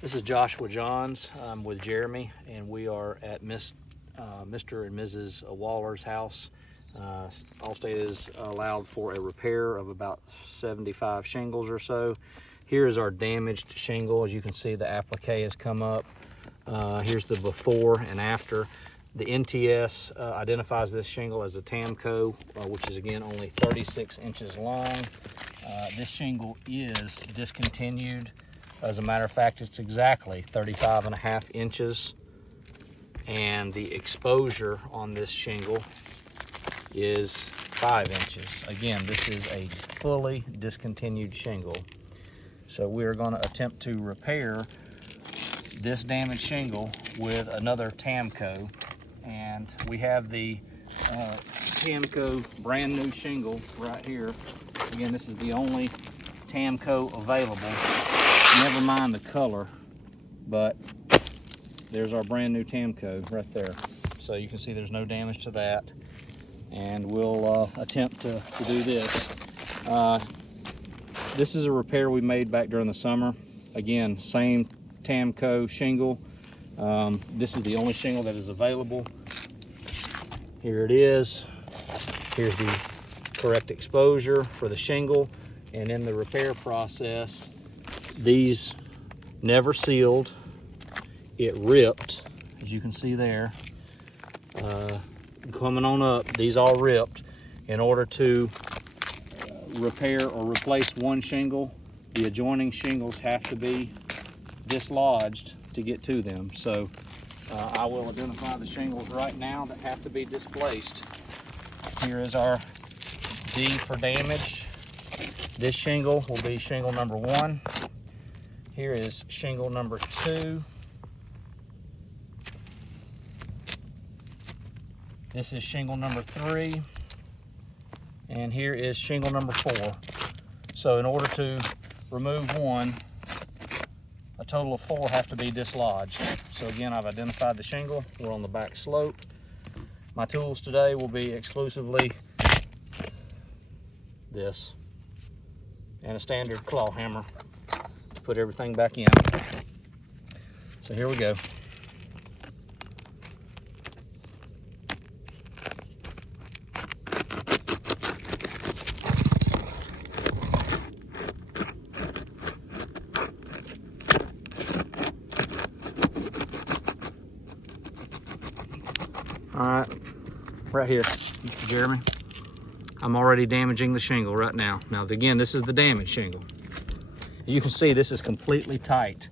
This is Joshua Johns. I'm with Jeremy, and we are at Mr. and Mrs. Waller's house. Allstate is allowed for a repair of about 75 shingles or so. Here is our damaged shingle. As you can see, the applique has come up. Here's the before and after. The NTS identifies this shingle as a Tamco, which is again only 36 inches long. This shingle is discontinued. As a matter of fact, it's exactly 35.5 inches. And the exposure on this shingle is 5 inches. Again, this is a fully discontinued shingle. So we're going to attempt to repair this damaged shingle with another Tamco. And we have the Tamco brand new shingle right here. Again, this is the only Tamco available. Never mind the color, but there's our brand new Tamco right there. So you can see there's no damage to that. And we'll attempt to do this. This is a repair we made back during the summer. Again, same Tamco shingle. This is the only shingle that is available. Here it is. Here's the correct exposure for the shingle. And in the repair process, these never sealed. It ripped, as you can see there. Coming on up, these all ripped. In order to repair or replace one shingle, the adjoining shingles have to be dislodged to get to them. So I will identify the shingles right now that have to be displaced. Here is our D for damage. This shingle will be shingle number 1. Here is shingle number 2. This is shingle number 3. And here is shingle number 4. So in order to remove one, a total of 4 have to be dislodged. So again, I've identified the shingle. We're on the back slope. My tools today will be exclusively this and a standard claw hammer to put everything back in. So here we go. All right, right here, Mr. Jeremy. I'm already damaging the shingle right now. Now, again, this is the damaged shingle. As you can see, this is completely tight.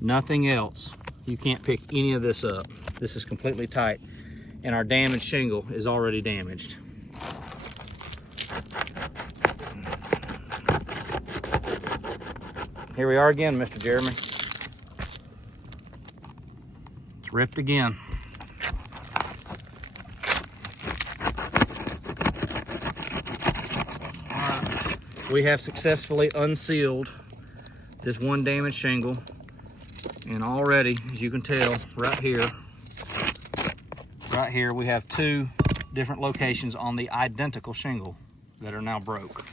Nothing else. You can't pick any of this up. This is completely tight. And our damaged shingle is already damaged. Here we are again, Mr. Jeremy. It's ripped again. We have successfully unsealed this one damaged shingle, and already, as you can tell, right here, we have 2 different locations on the identical shingle that are now broke.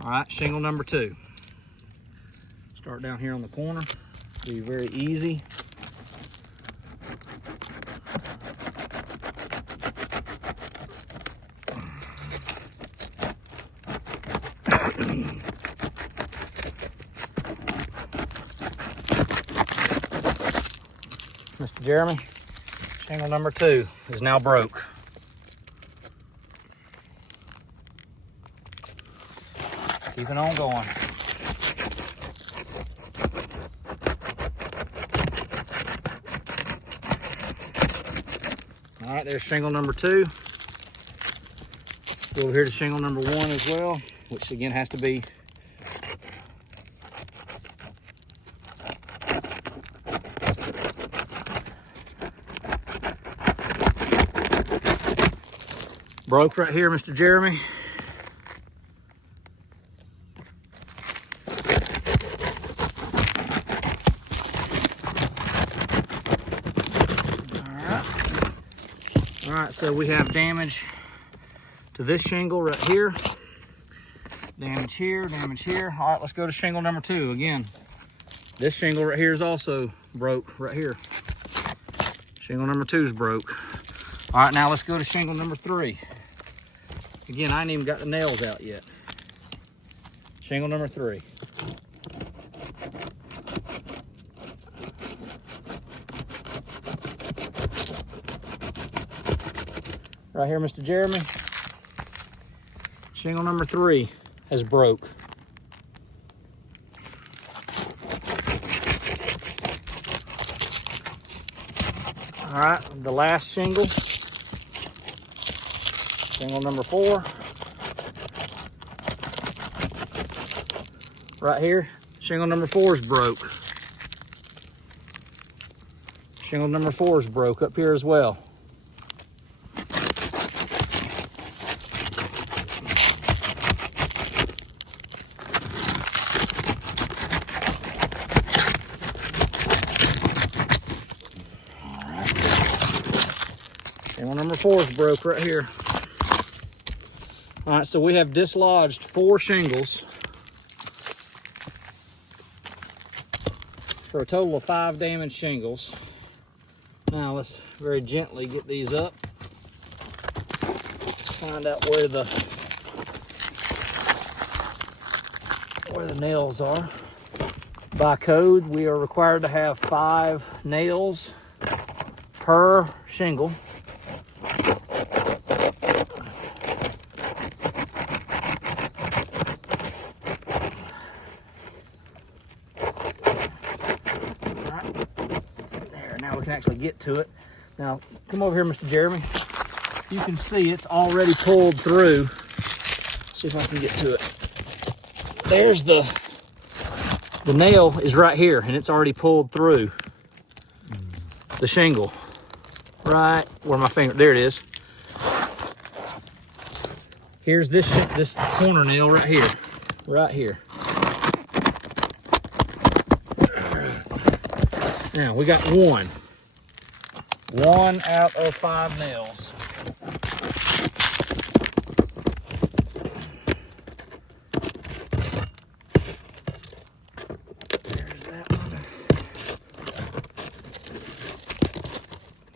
All right, shingle number 2. Start down here on the corner. Be very easy. Mr. Jeremy, shingle number 2 is now broke. Keeping on going. All right, there's shingle number 2. Go over here to shingle number 1 as well, which again has to be broke right here, Mr. Jeremy. All right, so we have damage to this shingle right here. Damage here, damage here. All right, let's go to shingle number 2 again. This shingle right here is also broke right here. Shingle number 2 is broke. All right, now let's go to shingle number 3. Again, I ain't even got the nails out yet. Shingle number 3. Right here, Mr. Jeremy. Shingle number 3 has broke. All right, the last shingle. Shingle number 4. Right here, shingle number 4 is broke. Shingle number 4 is broke up here as well. Shingle number 4 is broke right here. All right, so we have dislodged 4 shingles for a total of 5 damaged shingles. Now let's very gently get these up. Find out where the nails are. By code, we are required to have 5 nails per shingle. Now we can actually get to it. Now, come over here, Mr. Jeremy. You can see it's already pulled through. Let's see if I can get to it. There's the nail is right here, and it's already pulled through the shingle. Right where my finger, there it is. Here's this corner nail right here. Right here. Now, we got 1. 1 out of 5 nails. There's that one.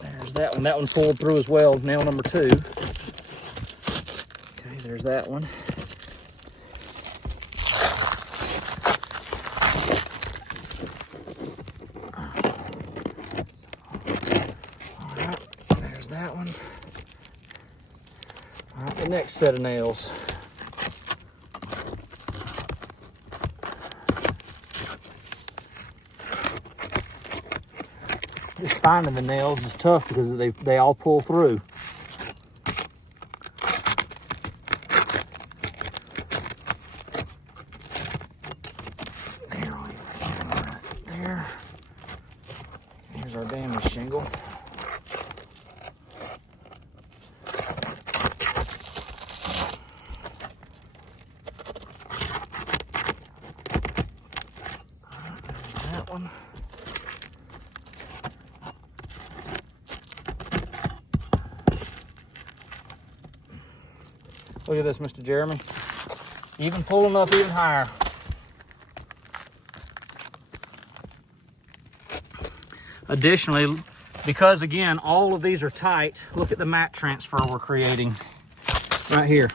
There's that one. That one pulled through as well, nail number 2. Okay, there's that one. That one. All right, the next set of nails. Just finding the nails is tough because they all pull through. Right there. Here's our damaged shingle. Look at this, Mr. Jeremy. Even pulling up even higher. Additionally, because again, all of these are tight, look at the mat transfer we're creating right here.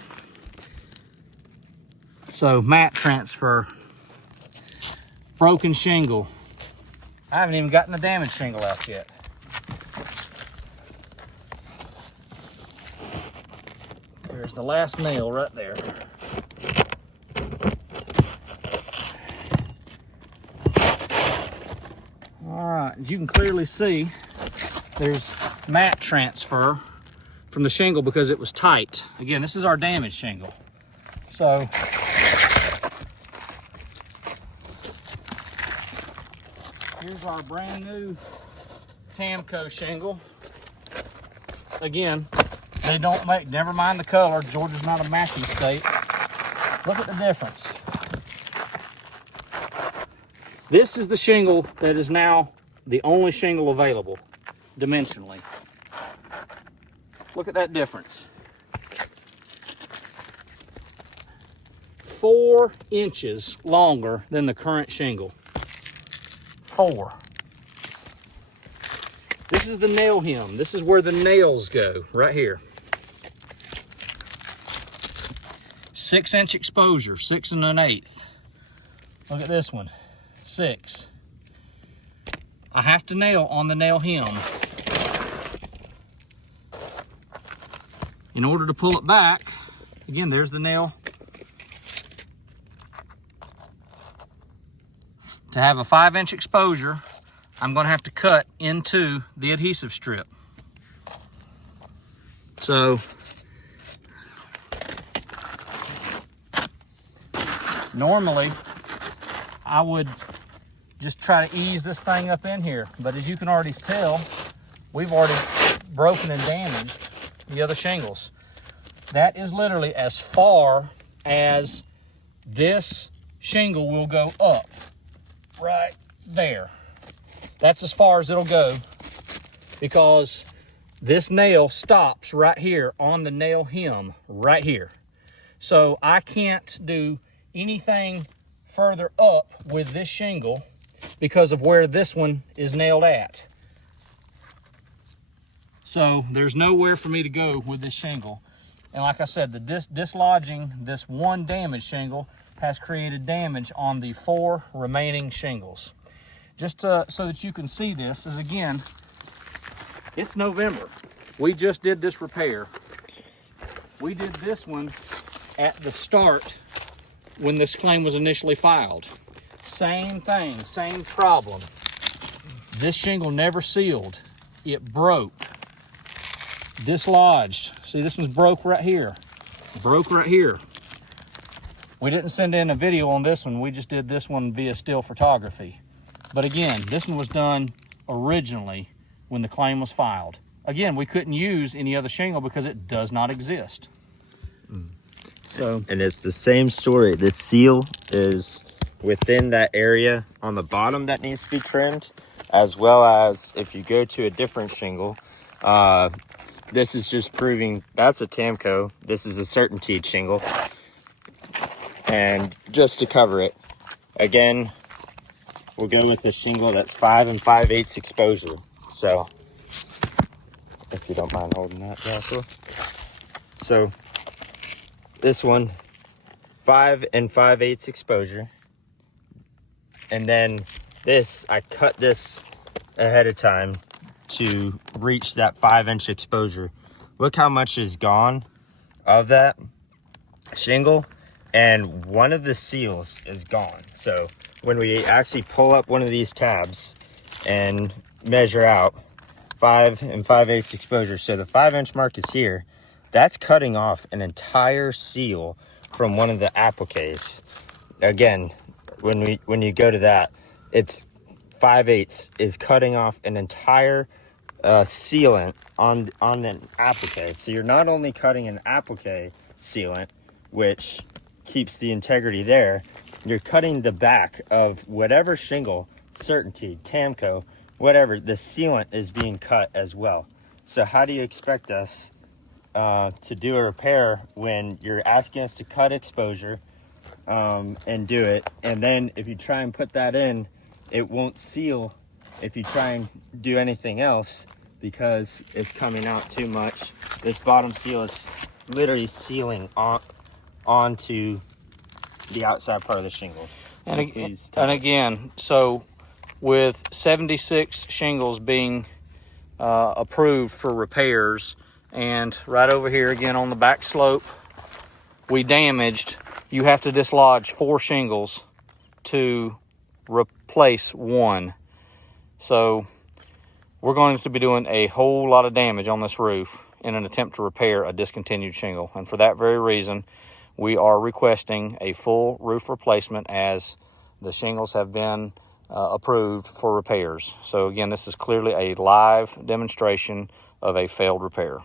So mat transfer, broken shingle. I haven't even gotten the damaged shingle out yet. There's the last nail right there. All right, as you can clearly see, there's mat transfer from the shingle because it was tight. Again, this is our damaged shingle. So, here's our brand new Tamco shingle. Again, they don't make, never mind the color, Georgia's not a matching state. Look at the difference. This is the shingle that is now the only shingle available, dimensionally. Look at that difference. 4 inches longer than the current shingle. 4. This is the nail hem. This is where the nails go, right here. 6-inch exposure, 6 1/8. Look at this one, 6. I have to nail on the nail hem. In order to pull it back, again, there's the nail. To have a 5-inch exposure, I'm going to have to cut into the adhesive strip. So, normally, I would just try to ease this thing up in here. But as you can already tell, we've already broken and damaged the other shingles. That is literally as far as this shingle will go up. Right there. That's as far as it'll go, because this nail stops right here on the nail hem right here. So I can't do anything further up with this shingle because of where this one is nailed at. So there's nowhere for me to go with this shingle. And like I said, the dislodging this one damaged shingle has created damage on the 4 remaining shingles. Just so that you can see this is, again, it's November. We just did this repair. We did this one at the start when this claim was initially filed. Same thing, same problem. This shingle never sealed. It broke, dislodged. See, this one's broke right here. Broke right here. We didn't send in a video on this one. We just did this one via still photography. But again, this one was done originally when the claim was filed. Again, we couldn't use any other shingle because it does not exist. So, and it's the same story. The seal is within that area on the bottom that needs to be trimmed, as well as if you go to a different shingle, this is just proving that's a Tamco. This is a Certainty shingle. And just to cover it, again, we'll go with the shingle that's 5 5/8 exposure. So, if you don't mind holding that, Joshua. So, this one, 5 5/8 exposure. And then this, I cut this ahead of time to reach that 5-inch exposure. Look how much is gone of that shingle. And one of the seals is gone. So when we actually pull up one of these tabs and measure out 5 5/8 exposure, so the 5-inch mark is here, that's cutting off an entire seal from one of the appliques. Again, when you go to that, it's 5/8 is cutting off an entire sealant on an applique. So you're not only cutting an applique sealant, which keeps the integrity there, you're cutting the back of whatever shingle, Certainty, Tamco, whatever, the sealant is being cut as well. So how do you expect us to do a repair when you're asking us to cut exposure and do it, and then if you try and put that in, it won't seal if you try and do anything else because it's coming out too much. This bottom seal is literally sealing onto the outside part of the shingle. And again, so with 76 shingles being approved for repairs, and right over here again on the back slope we damaged, you have to dislodge 4 shingles to replace 1. So we're going to be doing a whole lot of damage on this roof in an attempt to repair a discontinued shingle. And for that very reason, we are requesting a full roof replacement as the shingles have been approved for repairs. So again, this is clearly a live demonstration of a failed repair.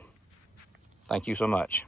Thank you so much.